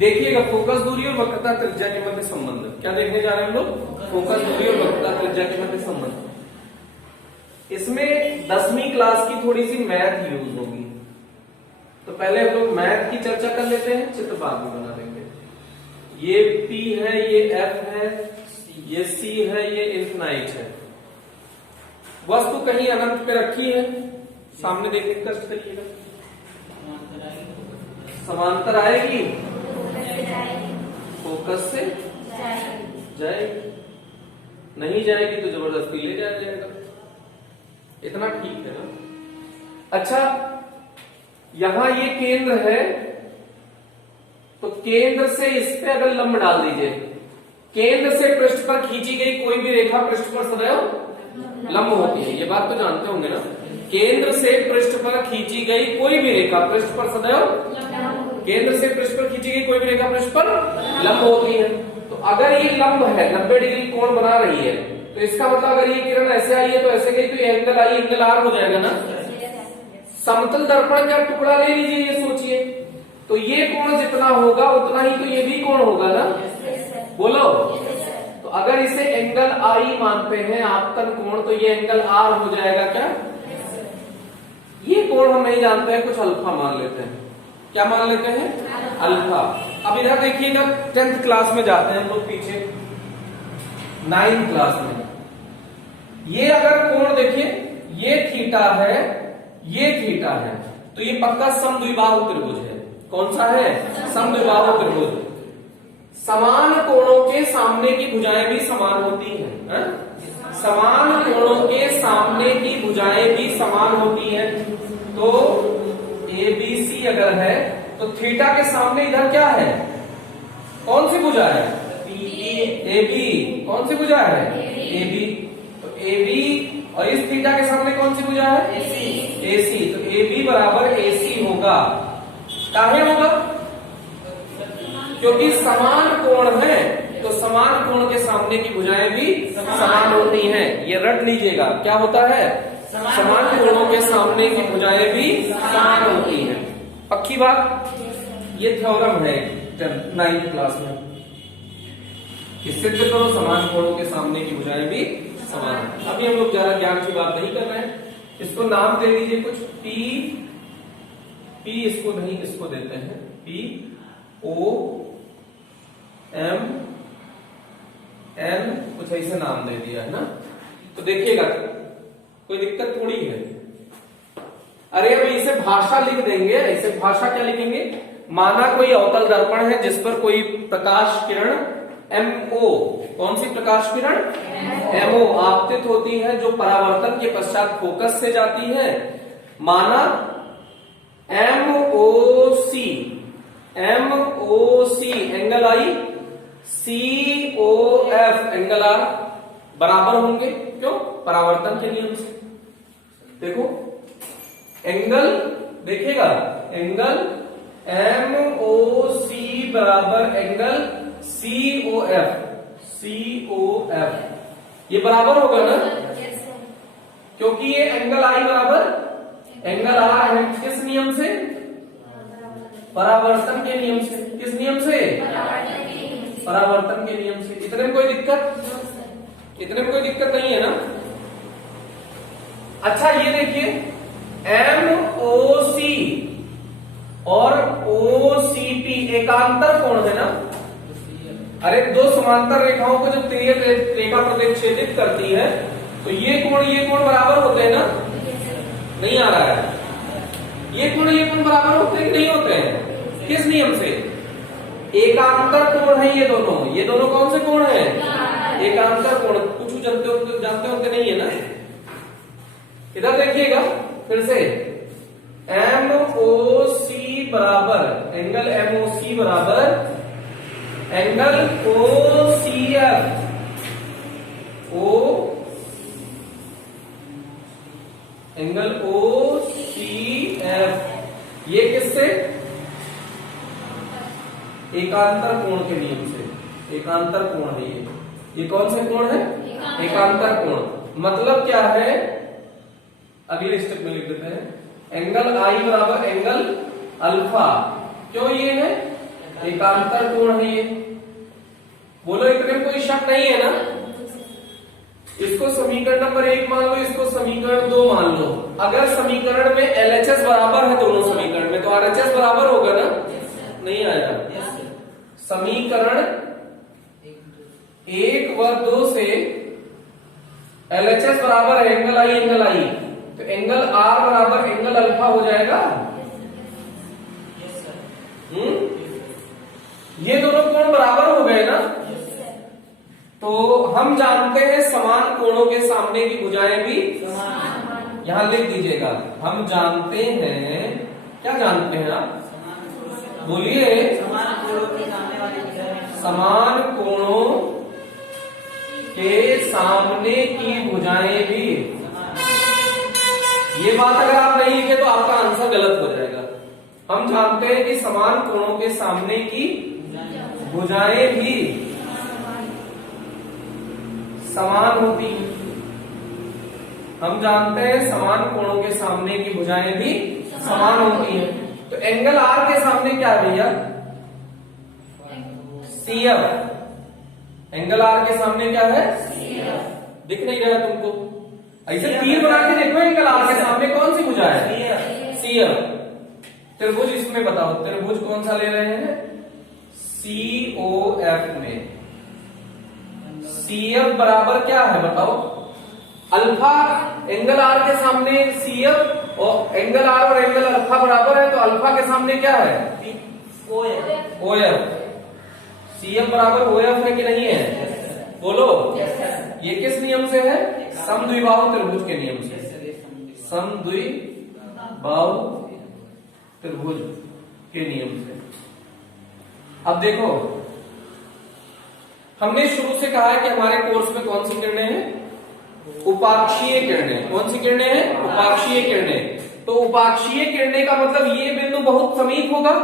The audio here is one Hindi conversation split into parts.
देखिएगा फोकस दूरी और वक्रता त्रिज्या के मध्य संबंध। क्या देखने जा रहे हैं हम लोग? फोकस दूरी और वक्रता त्रिज्या के मध्य संबंध। इसमें 10वीं क्लास की थोड़ी सी मैथ यूज होगी, तो पहले हम लोग मैथ की चर्चा कर लेते हैं, चित्र बाद में बना देंगे। ये P है, ये F है, ये C है, ये इन्फिनाइट है। वस्तु कहीं अनंत पे रखी है, सामने देखने का कष्ट करिएगा। समांतर आएगी, फोकस से जाएगी, नहीं जाएगी तो जबरदस्ती ले जाया जाएगा। इतना ठीक है ना? अच्छा, यहां ये केंद्र है, तो केंद्र से इस पे अगर लंब डाल दीजिए, केंद्र से पृष्ठ पर खींची गई कोई भी रेखा पृष्ठ पर सदैव लंब होती है। ये बात तो जानते होंगे ना? केंद्र से पृष्ठ पर खींची गई कोई भी रेखा पृष्ठ पर सदैव, केंद्र से पृष्ठ पर खींची गई कोई भी रेखा पृष्ठ पर लंब होती है। तो अगर ये लंब है, 90 डिग्री कोण बना रही है, तो इसका मतलब अगर ये किरण ऐसे आई है तो ऐसे गई, तो ये एंगल आई एंगल आर हो जाएगा ना। समतल दर्पण का टुकड़ा ले लीजिए, ये सोचिए, तो ये कोण जितना होगा उतना ही तो ये भी कोण होगा ना। बोलो, तो अगर इसे एंगल आई मानते हैं आपतन कोण, तो ये एंगल आर हो जाएगा क्या? ये कोण हम नहीं जानते हैं, कुछ अल्फा मान लेते हैं। क्या मान लेते हैं? अल्फा। अब इधर देखिएगा, 10th क्लास में जाते हैं हम लोग पीछे, 9th क्लास में। ये अगर कोण देखिए, ये थीटा है, ये थीटा है, तो ये पक्का समद्विबाहु त्रिभुज है। कौन सा है? समद्विबाहु त्रिभुज। समान कोणों के सामने की भुजाएं भी समान होती हैं, है? समान कोणों के सामने की भुजाएं भी समान होती हैं। तो ABC अगर है, तो थीटा के सामने इधर क्या है? कौन सी भुजा है? AB। कौन सी भुजा है? AB। तो AB, और इस थीटा के सामने कौन सी भुजा है? AC। तो AB बराबर AC होगा। काहे होगा? क्योंकि समान कोण है, तो समान कोण के सामने की भुजाएं भी समान होती हैं। ये रट लीजिएगा, क्या होता है? समान कोणों के सामने की भुजाएं भी समान होती हैं। पक्की बात? ये थ्योरम है 9th क्लास में कि सिद्ध करो समान कोणों के सामने की भुजाएं भी समान। अभी हम लोग ज्यादा ज्ञान की बात नहीं कर रहे हैं। इसको नाम दे दीजिए कुछ, P इसको नहीं, इसको देते हैं POM N, कुछ ऐसे नाम दे दिया है ना। तो देखिएगा, कोई दिक्कत थोड़ी है। अरे अब इसे भाषा लिख देंगे। ऐसे भाषा क्या लिखेंगे? माना कोई अवतल दर्पण है जिस पर कोई प्रकाश किरण MO, कौन सी प्रकाश किरण? MO आपतित होती है, जो परावर्तन के पश्चात फोकस से जाती है। माना MOC angle i, COF angle r बराबर होंगे। क्यों? परावर्तन के नियम से। देखो एंगल, देखिएगा, एंगल MOC बराबर एंगल COF, ये बराबर होगा ना, क्योंकि ये एंगल आई बराबर एंगल आर है। किस नियम से? परावर्तन के नियम से। किस नियम से? परावर्तन के नियम से। इतने में कोई दिक्कत? इतने में कोई दिक्कत नहीं है ना? अच्छा, ये देखिए, MOC और OCP एकांतर कोण है ना। अरे दो समांतर रेखाओं को जब तिर्यक रेखा प्रतिच्छेदित करती है, तो ये कोण बराबर होते हैं ना? नहीं आ रहा है। ये कोण बराबर होते हैं कि नहीं होते हैं? किस नियम से? एकांतर कोण है ये दोनों कौन से कोण है? एकांतर कोण। कुछ जानते होते नहीं है ना? इधर देखिएगा फिर से, MOC बराबर एंगल MOC बराबर एंगल OCF, एंगल OCF। ये किससे? एकांतर कोण के नियम से। एकांतर कोण है ये कौन से कोण है? एकांतर कोण। मतलब क्या है? अगले स्टेप में लिख देते हैं, एंगल आई बराबर एंगल अल्फा। क्यों ये है? एकांतर कोण है ये। बोलो इतने में कोई शक नहीं है ना। इसको समीकरण नंबर 1 मान लो, इसको समीकरण 2 मान लो। अगर समीकरण में LHS बराबर है दोनों समीकरण में, तो RHS बराबर होगा ना? नहीं आया। समीकरण 1 व 2 से LHS बराबर है एंगल आई, तो एंगल R बराबर एंगल अल्फा हो जाएगा। ये दोनों कोण बराबर हो गए ना। तो हम जानते हैं समान कोणों के सामने की भुजाएं भी, यहां लिख दीजिएगा। हम जानते हैं, क्या जानते हैं आप? बोलिए। समान कोणों के सामने की भुजाएं भी। ये बात अगर आप नहीं लिखे तो आपका आंसर गलत हो जाएगा। हम जानते हैं कि समान कोणों के सामने की भुजाएं भी समान होती हैं। हम जानते हैं समान कोणों के सामने की भुजाएं भी समान होती हैं। तो एंगल आर के सामने क्या है भैया? CF। एंगल आर के सामने क्या है? दिख नहीं रहा तुमको? ऐसे तीर बना के देखो, एंगल आर के सामने कौन सी भुजा है? CF। त्रिभुज इसमें बताओ, त्रिभुज कौन सा ले रहे हैं? COF में CF बराबर क्या है बताओ? अल्फा। एंगल आर के सामने CF और एंगल आर और एंगल अल्फा बराबर है, तो अल्फा के सामने क्या है? OF। CF बराबर OF है कि नहीं है? बोलो। ये किस नियम से है? समद्विबाहु त्रिभुज के नियम से। समद्विबाहु त्रिभुज के नियम से। अब देखो, हमने शुरू से कहा है कि हमारे कोर्स में कौन सी किरणें हैं? उपाक्षीय किरणें। कौन सी किरणें हैं? उपाक्षीय किरणें। तो उपाक्षीय किरणें का मतलब ये बिंदु बहुत समीप होगा।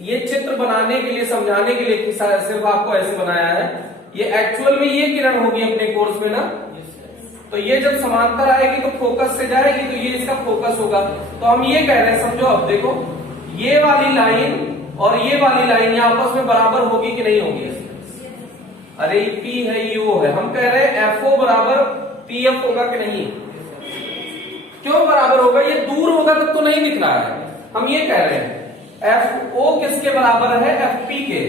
ये चित्र बनाने के लिए, समझाने के लिए सिर्फ आपको ऐसे बनाया है। ये एक्चुअल में ये किरण होगी अपने कोर्स में ना। तो ये जब समांतर आएगी तो फोकस से जाएगी, तो ये इसका फोकस होगा। तो हम ये कह रहे हैं, समझो अब देखो, ये वाली लाइन और ये वाली लाइन ये आपस में बराबर होगी कि नहीं होगी? अरे P है, ये O है। हम कह रहे हैं FO बराबर PF होगा कि नहीं? क्यों बराबर होगा? ये दूर होगा तब तो नहीं दिख रहा है। हम ये कह रहे हैं FO किसके बराबर है? FP के।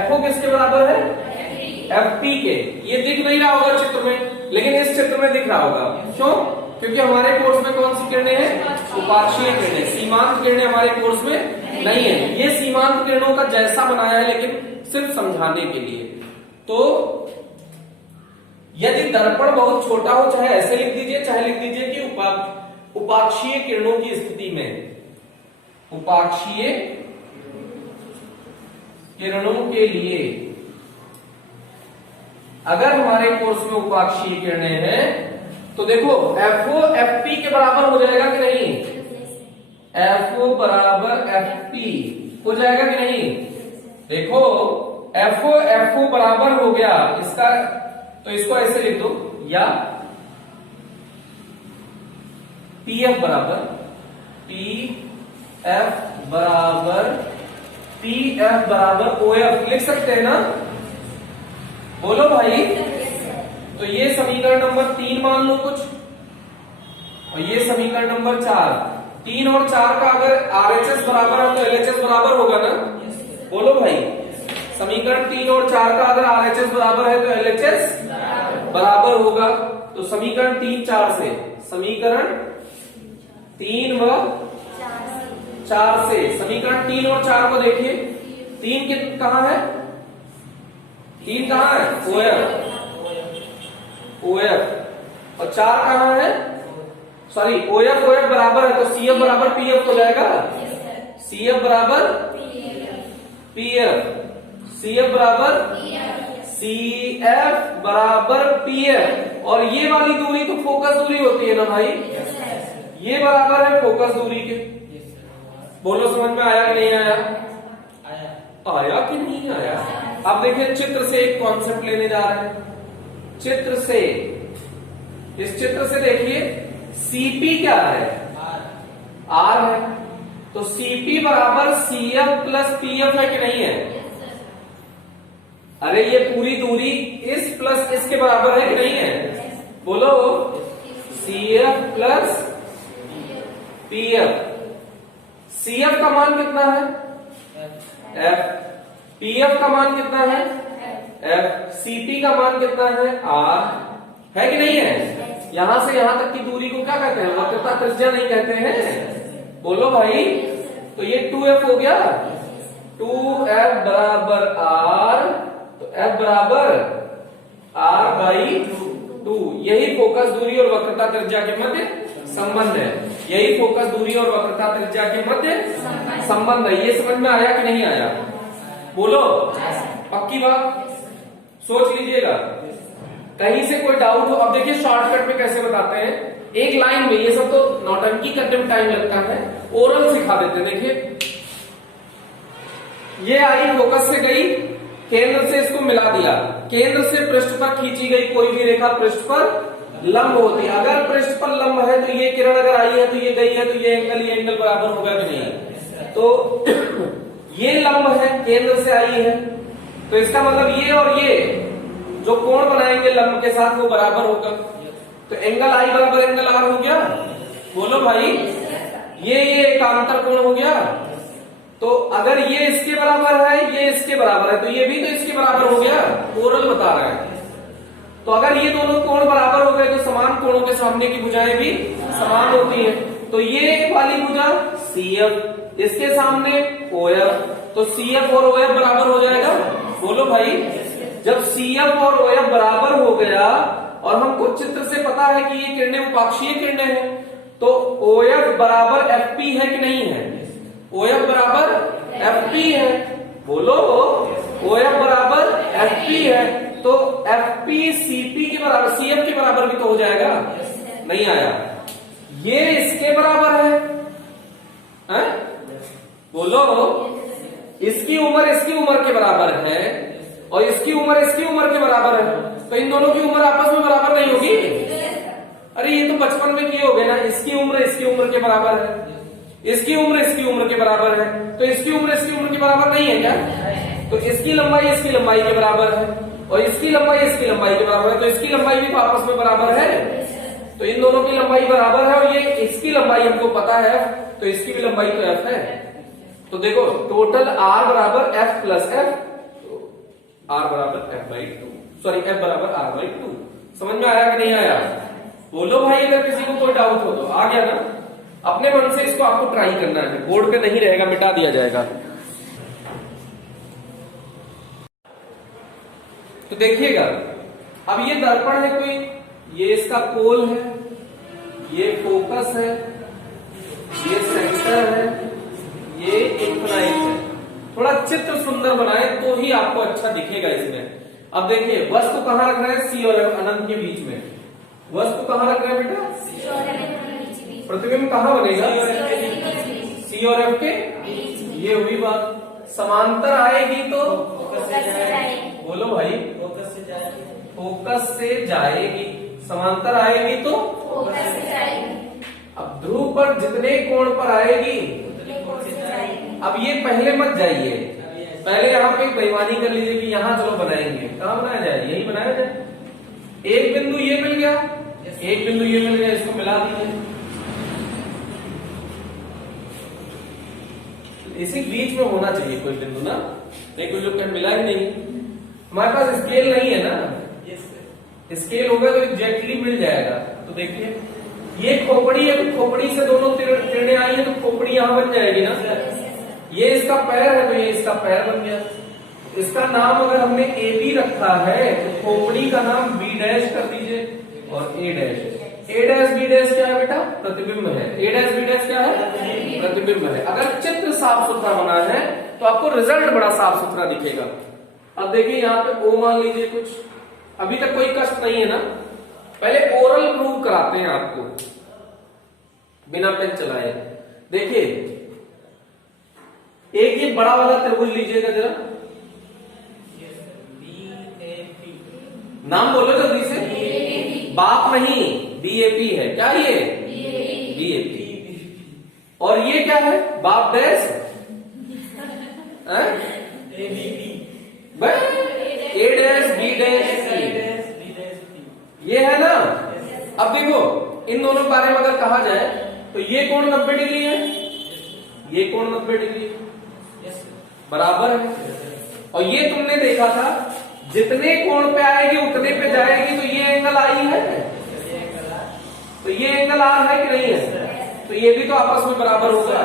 FO किसके बराबर है? FP के। ये दिख नहीं रहा होगा चित्र में, लेकिन इस चित्र में दिख रहा होगा। क्यों? क्योंकि हमारे कोर्स में कौन सी किरणें हैं? उपाक्षीय किरणें। सीमांत किरणें हमारे कोर्स में नहीं है। ये सीमांत किरणों का जैसा बनाया है, लेकिन सिर्फ समझाने के लिए। तो यदि दर्पण बहुत छोटा हो, चाहे ऐसे लिख दीजिए, चाहे लिख दीजिए कि उपाक्षीय किरणों की स्थिति में, उपाक्षीय किरणों के लिए अगर हमारे कोर्स में उपाक्षीय किरणें हैं, तो देखो FO FP के बराबर हो जाएगा कि नहीं? FO बराबर FP हो जाएगा कि नहीं? देखो FO बराबर हो गया इसका, तो इसको ऐसे लिख दो, या PF बराबर PF बराबर OF लिख सकते हैं ना? बोलो भाई। तो ये समीकरण नंबर 3 मान लो कुछ, और ये समीकरण नंबर 4। 3 और 4 का अगर RHS बराबर है तो LHS बराबर होगा ना? बोलो भाई। समीकरण 3 और 4 का अगर RHS बराबर है तो LHS बराबर होगा। तो समीकरण 3 4 से, समीकरण 3 व 4 से, समीकरण 3 और 4 को देखिए। 3 कहां है? 3 कहां है? OF। और 4 कहां है? सॉरी, OF बराबर है, तो CF बराबर PF हो जाएगा। CF बराबर PF, CF बराबर CF बराबर PF। और ये वाली दूरी तो फोकस दूरी होती है ना भाई? ये बराबर है फोकस दूरी के। बोलो समझ में आया कि नहीं आया? आया कि नहीं आया? अब देखिए, चित्र से एक कॉन्सेप्ट लेने जा रहे हैं। चित्र से, इस चित्र से देखिए, CP क्या है? R है। तो CP बराबर CF प्लस PF है कि नहीं है? अरे ये पूरी दूरी इस प्लस इसके बराबर है कि नहीं है? बोलो, CF प्लस PF। CF का मान कितना है? F। PF का मान कितना है? F। CP का मान कितना है? R। है कि नहीं है? यहां से यहां तक की दूरी को क्या कहते हैं? वक्रता त्रिज्या नहीं कहते हैं? बोलो भाई। तो ये 2F हो गया। 2F बराबर R, तो F बराबर R बाई 2। यही फोकस दूरी और वक्रता त्रिज्या के मध्य संबंध है। यही फोकस दूरी और वक्रता त्रिज्या के मध्य संबंध है। ये समझ में आया कि नहीं आया? बोलो, पक्की बात, सोच लीजिएगा, कहीं से कोई डाउट हो। अब देखिए शॉर्टकट में कैसे बताते हैं, एक लाइन में। ये सब तो नौटंकी करने में टाइम लगता है, ओरल सिखा देते हैं। देखिए ये आई, फोकस से गई, केंद्र से इसको मिला दिया, केंद्र से पृष्ठ पर खींची गई कोई भी रेखा पृष्ठ पर लंब होती है। अगर पृष्ठ पर लंब है तो ये किरण अगर आई है तो ये गई है, तो ये एंगल बराबर होगा कि नहीं है? तो ये लंब है, केंद्र से आई है, तो इसका मतलब ये और ये जो कोण बनाएंगे लंब के साथ वो बराबर होगा। तो एंगल आई बराबर एंगल आर हो गया। बोलो भाई, ये एकांतर कोण हो गया। तो अगर ये इसके बराबर है, ये इसके बराबर है, तो ये भी तो इसके बराबर हो गया। ओरल बता रहा है। तो अगर ये दोनों कोण बराबर हो गए तो समान कोणों के सामने की भुजाएं भी समान होती हैं। तो ये वाली भुजा CF, इसके सामने OF, तो CF और OF बराबर हो जाएगा। बोलो भाई, जब CF और OF बराबर हो गया और हमको चित्र से पता है कि ये किरणें उपाक्षीय किरणें हैं, तो OF बराबर FP है कि नहीं है? OF बराबर FP है। बोलो, OF बराबर FP है, तो FP CP के बराबर, CF के बराबर भी तो हो जाएगा। नहीं आया? ये इसके बराबर है? बोलो, इसकी उम्र के बराबर है और इसकी उम्र के बराबर है, तो इन दोनों की उम्र आपस में बराबर नहीं होगी? अरे ये तो बचपन में किए हो गए ना। इसकी उम्र के बराबर है, इसकी उम्र के बराबर है, तो इसकी उम्र के बराबर नहीं है क्या? तो इसकी लंबाई के बराबर है और इसकी लंबाई के बराबर है, तो इसकी लंबाई भी तो आपस में बराबर है। तो इन दोनों की लंबाई बराबर है और ये इसकी लंबाई हमको पता है, तो इसकी भी लंबाई तो F है। तो देखो टोटल R बराबर F प्लस F, तो R बराबर F बाई 2, सॉरी F बराबर R बाई 2। समझ में आया कि नहीं आया? बोलो भाई, अगर किसी को कोई डाउट हो तो। आ गया ना? अपने मन से इसको आपको ट्राई करना है, बोर्ड पे नहीं रहेगा, मिटा दिया जाएगा। तो देखिएगा, अब ये दर्पण है कोई, ये इसका पोल है, ये फोकस है, ये सेंटर है, ये इन्फिनाइट है। थोड़ा चित्र सुंदर बनाए तो ही आपको अच्छा दिखेगा इसमें। अब देखिए वस्तु कहां रख रहे हैं? C और F अनंत के बीच में। वस्तु कहां रख रहे हैं बेटा? प्रतिबिंब कहां बनेगा? C और F के, ये हुई बात। समांतर आएगी तो बोलो भाई, फोकस से जाएगी। समांतर आएगी तो फोकस से जाएगी। अब ध्रुव पर जितने कोण पर आएगी, अब ये पहले मत जाइए, पहले यहाँ पे बेईमानी कर लीजिए कि यहाँ चलो बनाएंगे। कहाँ बनाया जाए? यही बनाया जाए। एक बिंदु ये मिल गया, एक बिंदु ये मिल गया, इसको मिला दीजिए। इसी बीच में होना चाहिए कोई बिंदु ना, नहीं कोई लोग मिला ही नहीं। हमारे पास स्केल नहीं है ना, स्केल होगा तो एग्जैक्टली मिल जाएगा। तो देखिए ये खोपड़ी है, तो खोपड़ी से दोनों किरणें आई है, तो खोपड़ी यहां बन जाएगी ना। ये इसका पैर है, तो ये इसका पैर बन गया। इसका नाम अगर हमने AB रखा है तो खोपड़ी का नाम B डैश कर दीजिए और A dash. A dash B dash क्या है बेटा? प्रतिबिंब है। A डैश B डैश क्या है? प्रतिबिंब है। अगर चित्र साफ सुथरा बना है तो आपको रिजल्ट बड़ा साफ सुथरा दिखेगा। अब देखिए यहाँ पे O मान लीजिए कुछ, अभी तक कोई कष्ट नहीं है ना। पहले ओरल प्रूव कराते हैं आपको बिना पेन चलाए। देखिए एक ये बड़ा वाला त्रिभुज लीजिएगा जरा, नाम बोलो जल्दी से। बाप नहीं, BAP है क्या? ये BAP। और ये क्या है, बाप डैश ए डैश बी डैश ये है ना। अब देखो इन दोनों के बारे में अगर कहा जाए तो ये कोण 90 डिग्री है, ये कोण 90 डिग्री बराबर है। और ये तुमने देखा था जितने कोण पे आएगी उतने पे जाएगी, तो ये एंगल आई है, तो ये एंगल आर है कि नहीं है, तो ये भी तो आपस में बराबर होगा।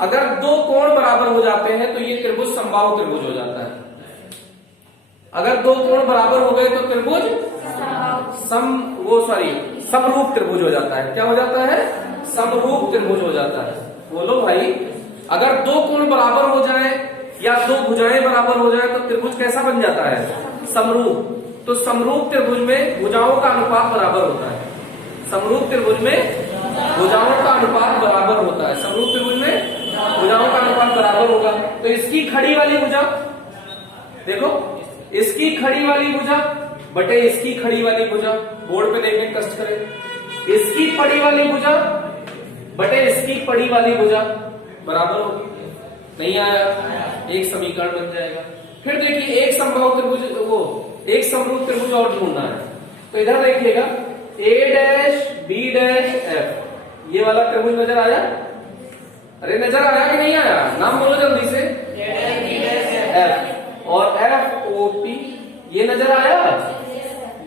अगर दो कोण बराबर हो जाते हैं तो ये त्रिभुज समबाहु त्रिभुज हो जाता है। अगर दो कोण बराबर हो गए तो त्रिभुज समरूप त्रिभुज हो जाता है। क्या हो जाता है, समरूप त्रिभुज हो जाता है। बोलो भाई, अगर दो कोण बराबर हो जाए या दो भुजाएं बराबर हो जाए तो त्रिभुज कैसा बन जाता है, समरूप। तो समरूप त्रिभुज में भुजाओं का अनुपात बराबर होता है, समरूप त्रिभुज में भुजाओं का अनुपात बराबर होता है, समरूप त्रिभुज में भुजाओं का अनुपात बराबर होगा। तो इसकी खड़ी वाली भुजा देखो, इसकी खड़ी वाली भुजा बटे इसकी खड़ी वाली भुजा, बोर्ड पे देखने कष्ट करें, इसकी पड़ी वाली भुजा बटे इसकी पड़ी वाली भुजा बराबर होगी। नहीं आया, एक समीकरण बन जाएगा। फिर देखिए एक समबाहु त्रिभुज, वो एक समरूप त्रिभुज और ढूंढना है। तो इधर देखिएगा ए डैश बी डैश एफ, ये वाला त्रिभुज नजर आया, अरे नजर आया कि नहीं आया, नाम बोलो जल्दी से, एफ और एफ ओ पी, ये नजर आया।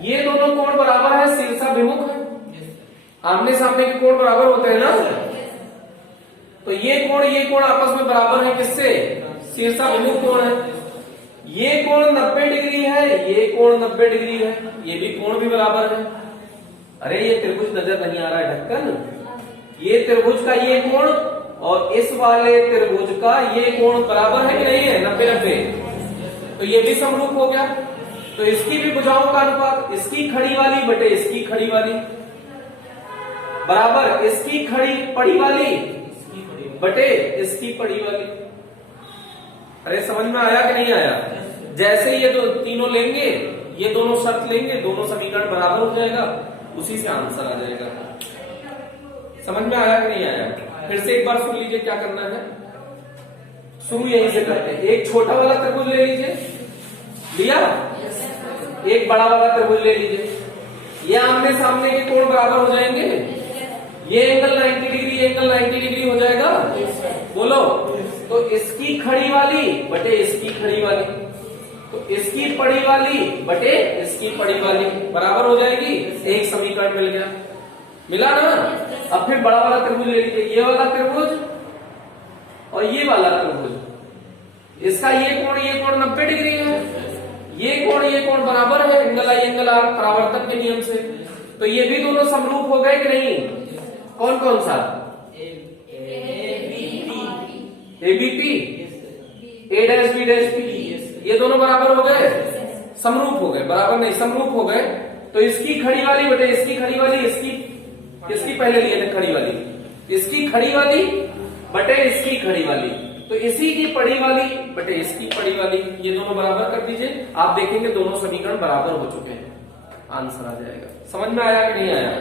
ये दोनों कोण बराबर है, शीर्षाभिमुख है, आमने सामने के कोण बराबर होते हैं ना। तो ये कोण आपस में बराबर है, किससे, शीर्षाभिमुख कोण है। ये कोण 90 डिग्री है, ये कोण 90 डिग्री है, ये भी कोण भी बराबर है। अरे ये त्रिभुज नजर नहीं आ रहा है ढक्कन, ये त्रिभुज का ये कोण और इस वाले त्रिभुज का ये कोण बराबर है कि नहीं है, 90-90। तो ये भी समरूप हो गया। तो इसकी भी भुजाओं का अनुपात, इसकी खड़ी वाली बटे इसकी खड़ी वाली बराबर इसकी खड़ी पड़ी वाली बटे इसकी पड़ी वाली। अरे समझ में आया कि नहीं आया। जैसे ये दो तीनों लेंगे, ये दोनों शर्त लेंगे, दोनों समीकरण बराबर हो जाएगा, उसी से आंसर आ जाएगा। समझ में आया कि नहीं आया। फिर से एक बार सुन लीजिए क्या करना है, शुरू यहीं से करते हैं। एक छोटा वाला त्रिभुज ले लीजिए, लिया, एक बड़ा वाला त्रिभुज ले लीजिए, ये आमने सामने के कोण बराबर हो जाएंगे, ये एंगल 90 डिग्री, ये एंगल 90 डिग्री हो जाएगा, बोलो। तो इसकी खड़ी वाली बटे इसकी खड़ी वाली, तो इसकी पड़ी वाली बटे इसकी पड़ी वाली बराबर हो जाएगी, एक समीकरण मिल गया, मिला ना। अब फिर बड़ा वाला त्रिभुज ले लीजिए, ये वाला त्रिभुज और ये वाला त्रिभुज, इसका ये कोण 90 डिग्री है, ये कोण बराबर है, एंगल आई एंगल आर परावर्तन के नियम से। तो ये भी दोनों समरूप हो गए कि नहीं। कौन कौन सा, एबीपी, ए डैश बी डैश पी, ये दोनों बराबर हो गए, समरूप हो गए, बराबर नहीं समरूप हो गए। तो इसकी खड़ी वाली बटे इसकी खड़ी वाली, इसकी पहले लिए थे खड़ी वाली, इसकी खड़ी वाली बटे इसकी खड़ी वाली, तो इसी की पड़ी वाली बटे इसकी पड़ी वाली, ये दोनों बराबर कर दीजिए। आप देखेंगे दोनों समीकरण बराबर हो चुके हैं, आंसर आ जाएगा। समझ में आया कि नहीं आया।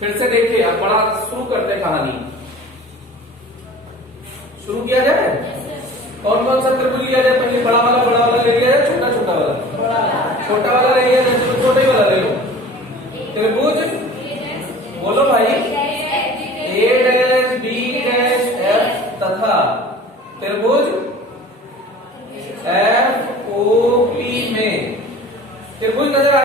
फिर से देखिए, अब बड़ा शुरू करते हैं कहानी, शुरू किया जाए। कौन कौन सा त्रिभुज लिया जाए, पहले बड़ा वाला ले लिया जाए, छोटा वाला, छोटा वाला ले लिया जाए, तो छोटे वाला ले लो। त्रिभुज बोलो भाई, ए डैश बी डैश एफ तथा त्रिभुज एफ ओ पी में त्रिभुज नजर